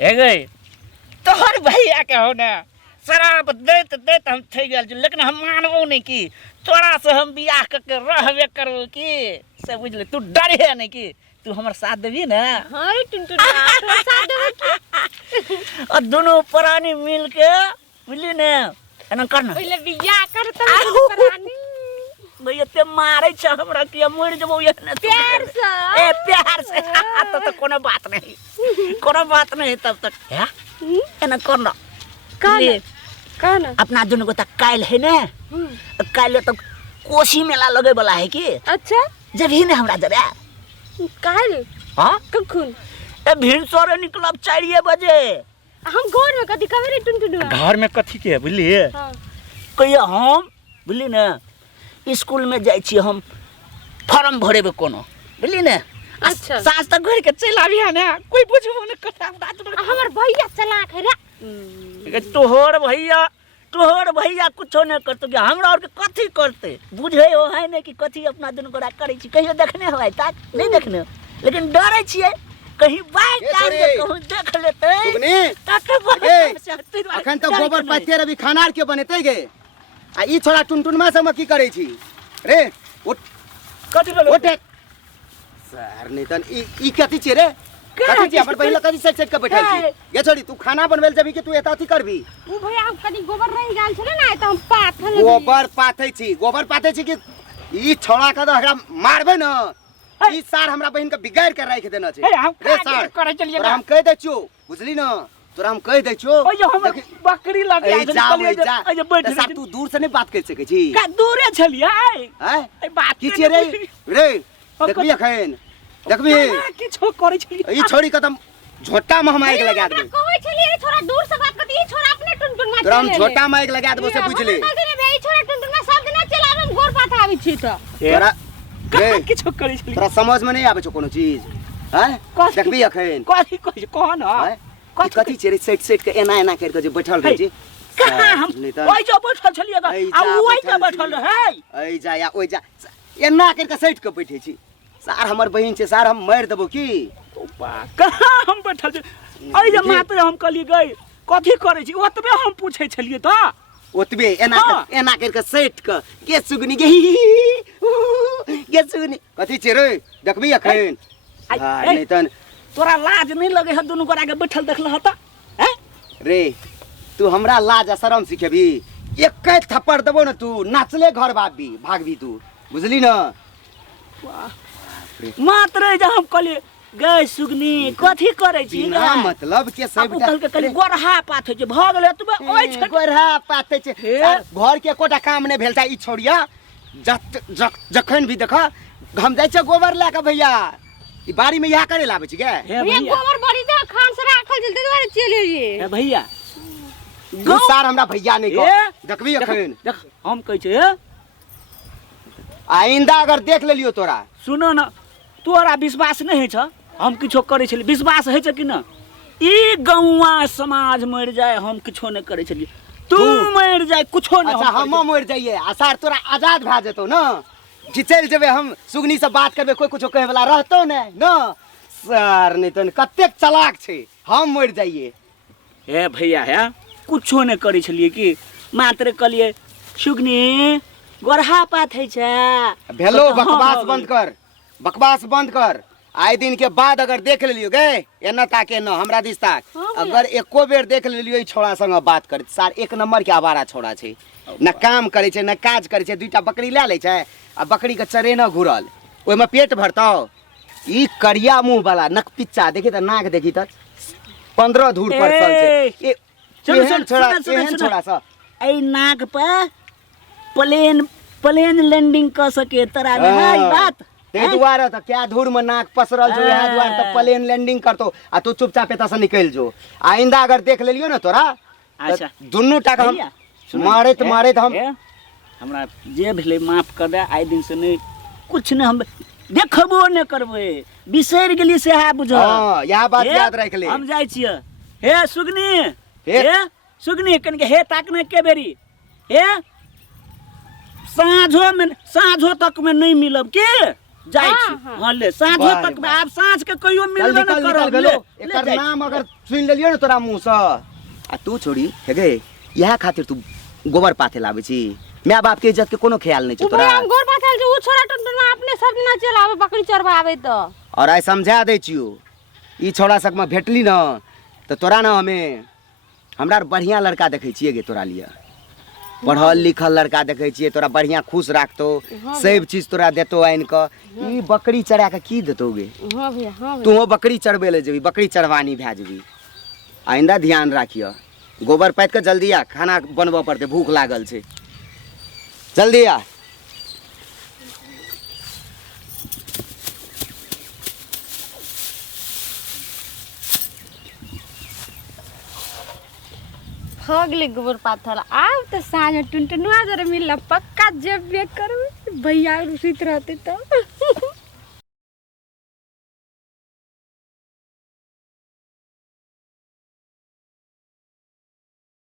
हे गई तोहर भैया के हो ना शराब देत देत हम थई गेल छी, लेकिन हम मानबो नहीं कि तोरा से हम बियाह करके रहबे करबो की से बुझले। तू डरे है नहीं कि तू हमर साथ देबी ना। हां रे टुनटुन तोरा साथ देबे की और दोनों प्राणी मिल के बुझली ना एना करना पहले बियाह कर तब प्राणी भैया ते मारे छ हमरा के मर जबो ये ना प्यार से ए प्यार से तो कोनो बात नहीं तब तक है एना करना कौन अपना दोनों को तक कायल है ना कायल तक कोसी मेला लगे वाला है कि अच्छा जब ही ना हमरा जरा काल हां कखुन ए भीड़ सोरे निकलब 4 बजे हम घर में कथी कहबे रे टुनटुन घर में कथी के बुझली हां कहिया हम बुझली ना स्कूल में जाई छी हम फॉर्म भरेबे कोनो बुझली ना। अच्छा सास तक घर के चल आबिया ना कोई बुझबो न कथा हमर भैया चलाक है रे तोहर भैया कुछो नहीं करतो कि हमरा और के कथी करते बुझे हो है ने कि कथी अपना दुनु गोरा करे छी कहियो देखने होय तक नहीं देखने लेकिन डरे छिए कहीं बाय टाइम के कहूं देख लेते सुगनी अखन तो गोबर पाथे रवि खानार के बनेते गे आ ई छोड़ा टुनटुनमा से की करे छी रे उठ कथी बोल उठ सर नहीं तन ई कथी छे रे कथी छे हमर बहिन कथी सेट के बैठल छी ये छोड़ी तू खाना बनवेल जबी के तू एता अथी करबी उ भैया हम कनी गोबर रही गेल छले ना त हम पाथल गोबर पाथे छी कि ई छोड़ा के हमरा मारबे न ई सार हमरा बहिन के बिगाड़ के राख देना छे रे सार करे चलिए हम कह दे छियो बुझली न तोरा हम कह दे छियो ओय जो हम बकरी लगे ए बैठ सा तू दूर से नहीं बात कर सके छी का दूरे छलिए हैं बात की छे रे देखबी अखन देखबी किछो करे छलिए ई छोड़ी कदम झोटा में हम आग लगा देबे कहै छलिए रे छोरा दूर से बात करती ई छोरा अपने टुनटुन में तोरा हम झोटा में आग लगा देबो से बुझ ले ई छोरा टुनटुन में सब दिन चलावे हम गोर पाथा आबै छी त तोरा रे किछो करे छलिए तोरा समझ में नहीं आबै छ कोनो चीज हैं देखबी अखन कथी कह कह न कथी छे रे सेट के एना कर के जे बैठल रह छी कहां हम ओइ जो बैठल छलिए आ ओइ जो बैठल रहे ओइ जा या ओइ जा एना कर के सेट के बैठे छी सार हमर बहिन छे सार हम मार देबो की कहां हम बैठल छी ओइ जे मात्र हम कहली गई कथी करे छी ओतबे हम पूछे छलिए त ओतबे एना कर के सेट के सुगनी गे सुगनी कथी छे रे देखबी अखन नहीं तन तोरा लाज नहीं लगे है दोनों गोरा के बैठल देखल ह त हैं रे तू हमरा लाज आ शरम सिखेबी एक थप्पड़ देबो न तू नाचले घर भागबी तू बुझली न मात्र जे हम कहली गए सुगनी कथी करे छी बिना मतलब के सब कहल के कहली गोरहा पाथे जे भ गेले तबे ओइ छ गोरहा पाथे छे घर के कोटा काम नहीं भेल ई छोड़िया जखन भी देखा हम जाय छ गोबर ला के भैया ई बाड़ी में यहा करे लाबे छी गे ये गोबर बड़ी दे खान से राखल जल्दी द्वारे चले ये ए भैया गुस्सार हमरा भैया नहीं को देखबी अखन देख हम कहै छै आइंदा अगर देख लेलियो तोरा सुनो न तोरा विश्वास नहीं है छ हम किछो करे छली विश्वास है छ कि न ई गौवा समाज मर जाए हम किछो नहीं करे छली तू मर जाए कुछो नहीं अच्छा हम मर जाइए आ सार तोरा आजाद भ जेतो न चल जेबे हम सुगनी से बात करबे कोई कुछो कहे वाला रहतो न सर नहीं तो कतेक चालाक छे हम मर जाइए ए भैया है कुछो नहीं करे छलिए कि मात्र कहलिए सुगनी गोरहा पाथे छ भेलो बकवास बंद कर आए दिन के बाद अगर देख लेलियो गए एना ताके न हमरा दिस ताक अगर एको बेर देख लेलियो ई छोड़ा संग बात कर सार एक नंबर के आवारा छोड़ा छे न काम करे छे न काज करे छे दुईटा बकरी ले ले छे आ बकरी के चरे न घुरल ओय में पेट भरतो ई करिया मुंह वाला नक पिच्चा देखी त नाक देखी त 15 धूर पर चल छे ए छोड़ा सा ए नाक पे प्लेन लैंडिंग कर सके तरा नहीं बात ते दुआरे त क्या धूर में नाक पसरल जो है दुआरे त प्लेन लैंडिंग करतो आ तू चुपचाप एता से निकल जो आइंदा अगर देख लेलियो न तोरा अच्छा दुन्नु टाका हम मारत हम हमरा जे भेले माफ कर दे आइ दिन से नहीं कुछ न हम देखबो न करबे बिसर गेली से है बुझ हां यह बात याद रख ले हम जाय छिए हे सुगनी कन के हे ताकने के बेरी हे साँझो तक में नहीं मिलब के जाय हाँ, छी हाँ। हां ले साँझ वाह रे तक वाह। आब साँझ के कहियो चल मिलबे न निकल करब गेलो ले एकर जाय छी। नाम अगर सुन लेलियो न तोरा मुंह से आ तू छोड़ी हे गे यह खातिर तू गोबर पाथे लाबै छी माय बाप के इज्जत के कोनो ख्याल नहीं उ छ तोरा भैया हम गोर पाथल जे उ छोरा टुनटुना अपने सब दिना चलावे बकरी चरवावे त और आई समझा दै छियो ई छोड़ा सक में भेटली न तो तोरा न हमें हमरा बढ़िया लड़का देखै छियै गे तोरा लिए पढ़ल लिखल लड़का देखै छियै तोरा बढ़िया खुश राखतो हाँ सब चीज तोरा देतो आइन क ई बकरी चरा के की देतो गे हां भैया हां भैया तू बकरी चरबे ले जेबी बकरी चरवानी भै जेबी आइंदा ध्यान राखियो गोबर पाथ के जल्दी आ खाना बनबऽ पड़ते भूख लागल छै जल्दी आ भगले गोबर पाथल आब त साँझ में टुनटुना जरे मिलला पक्का जेबे करबे भैया रुसित रहते त